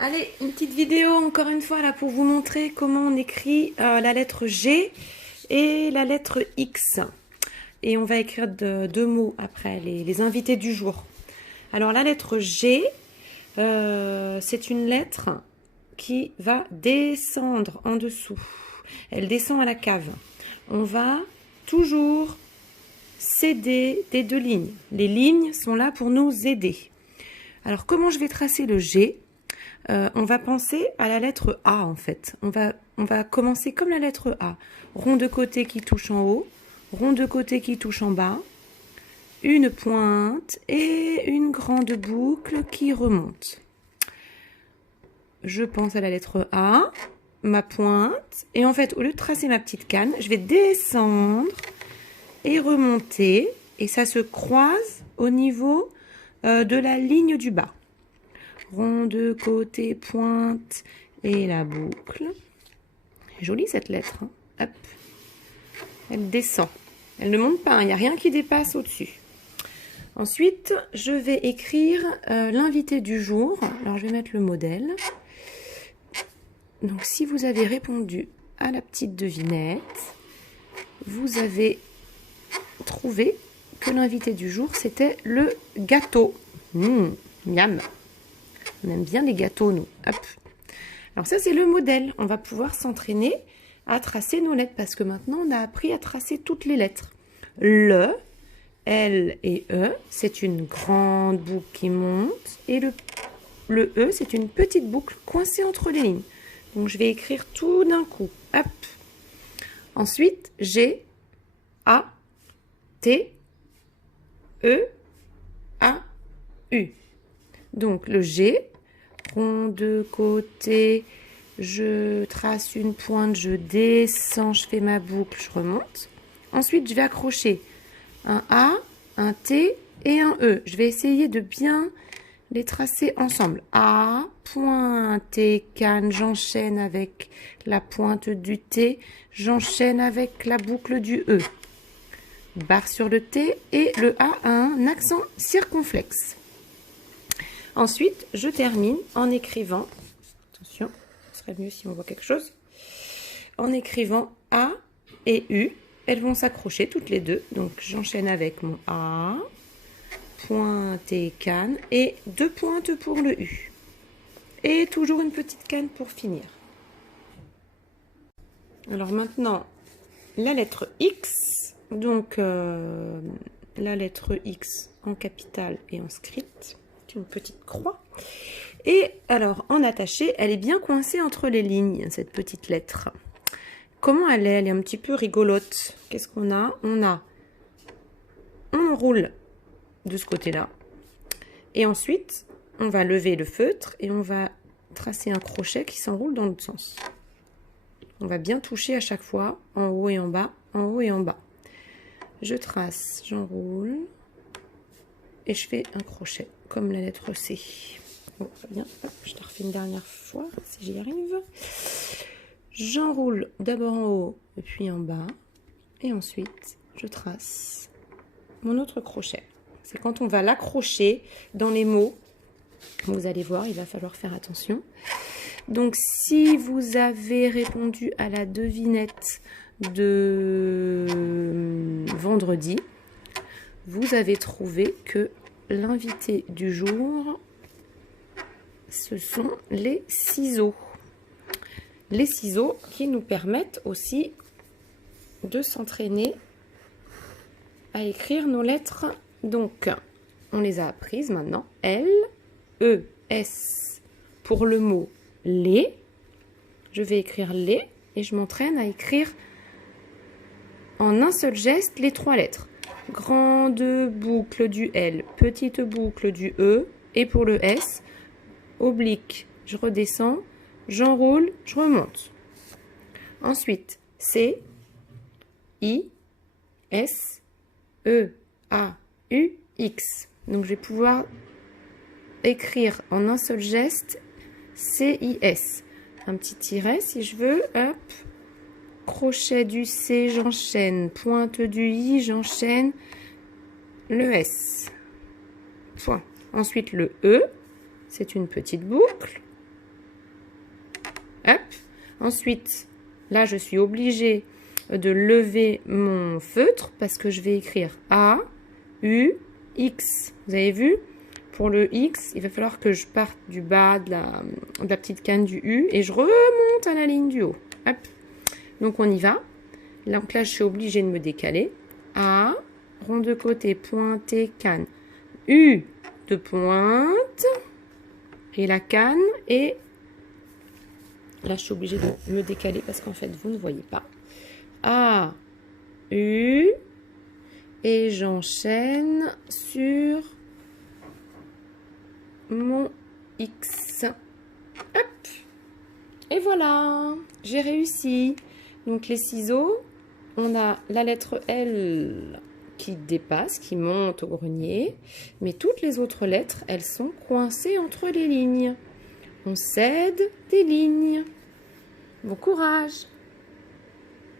Allez, une petite vidéo encore une fois là pour vous montrer comment on écrit la lettre G et la lettre X. Et on va écrire deux mots après, les invités du jour. Alors la lettre G, c'est une lettre qui va descendre en dessous. Elle descend à la cave. On va toujours s'aider des deux lignes. Les lignes sont là pour nous aider. Alors comment je vais tracer le G ? On va penser à la lettre A en fait. On va commencer comme la lettre A. Rond de côté qui touche en haut, rond de côté qui touche en bas, une pointe et une grande boucle qui remonte. Je pense à la lettre A, ma pointe, et en fait au lieu de tracer ma petite canne, je vais descendre et remonter, et ça se croise au niveau de la ligne du bas. Rond de côté, pointe et la boucle. Jolie cette lettre. Hein. Hop. Elle descend. Elle ne monte pas, il n'y a rien qui dépasse au-dessus. Ensuite, je vais écrire l'invité du jour. Alors, je vais mettre le modèle. Donc, si vous avez répondu à la petite devinette, vous avez trouvé que l'invité du jour, c'était le gâteau. Miam. On aime bien les gâteaux, nous. Hop. Alors ça, c'est le modèle. On va pouvoir s'entraîner à tracer nos lettres parce que maintenant, on a appris à tracer toutes les lettres. Le, L et E, c'est une grande boucle qui monte. Et le E, c'est une petite boucle coincée entre les lignes. Donc, je vais écrire tout d'un coup. Hop. Ensuite, G, A, T, E, A, U. Donc, le G, rond de côté, je trace une pointe, je descends, je fais ma boucle, je remonte. Ensuite, je vais accrocher un A, un T et un E. Je vais essayer de bien les tracer ensemble. A, pointe et canne, j'enchaîne avec la pointe du T, j'enchaîne avec la boucle du E. Barre sur le T et le A a un accent circonflexe. Ensuite, je termine en écrivant, attention, ce serait mieux si on voit quelque chose, en écrivant A et U. Elles vont s'accrocher toutes les deux. Donc, j'enchaîne avec mon A, pointe et canne, et deux pointes pour le U. Et toujours une petite canne pour finir. Alors maintenant, la lettre X. Donc, la lettre X en capitale et en script. Une petite croix. Et alors, en attaché, elle est bien coincée entre les lignes, cette petite lettre. Comment elle est? Elle est un petit peu rigolote. Qu'est-ce qu'on a? On enroule de ce côté-là. Et ensuite, on va lever le feutre et on va tracer un crochet qui s'enroule dans l'autre sens. On va bien toucher à chaque fois, en haut et en bas, en haut et en bas. Je trace, j'enroule. Et je fais un crochet, comme la lettre C. Bon, très bien. Hop, je te refais une dernière fois, si j'y arrive. J'enroule d'abord en haut, et puis en bas. Et ensuite, je trace mon autre crochet. C'est quand on va l'accrocher dans les mots. Vous allez voir, il va falloir faire attention. Donc, si vous avez répondu à la devinette de vendredi, vous avez trouvé que l'invité du jour, ce sont les ciseaux. Les ciseaux qui nous permettent aussi de s'entraîner à écrire nos lettres. Donc, on les a apprises maintenant. L, E, S pour le mot les. Je vais écrire les et je m'entraîne à écrire en un seul geste les trois lettres. Grande boucle du L, petite boucle du E, et pour le S, oblique, je redescends, j'enroule, je remonte. Ensuite, C, I, S, E, A, U, X. Donc, je vais pouvoir écrire en un seul geste C, I, S. Un petit tiret si je veux, hop. Crochet du C, j'enchaîne. Pointe du I, j'enchaîne. Le S. Point. Ensuite, le E, c'est une petite boucle. Hop. Ensuite, là, je suis obligée de lever mon feutre parce que je vais écrire A, U, X. Vous avez vu? Pour le X, il va falloir que je parte du bas de la petite canne du U et je remonte à la ligne du haut. Hop. Donc, on y va. Donc là, je suis obligée de me décaler. A, rond de côté, pointé, canne. U de pointe. Et la canne. Et là, je suis obligée de me décaler parce qu'en fait, vous ne voyez pas. A, U. Et j'enchaîne sur mon X. Hop. Et voilà. J'ai réussi. Donc les ciseaux, on a la lettre L qui dépasse, qui monte au grenier. Mais toutes les autres lettres, elles sont coincées entre les lignes. On cède des lignes. Bon courage!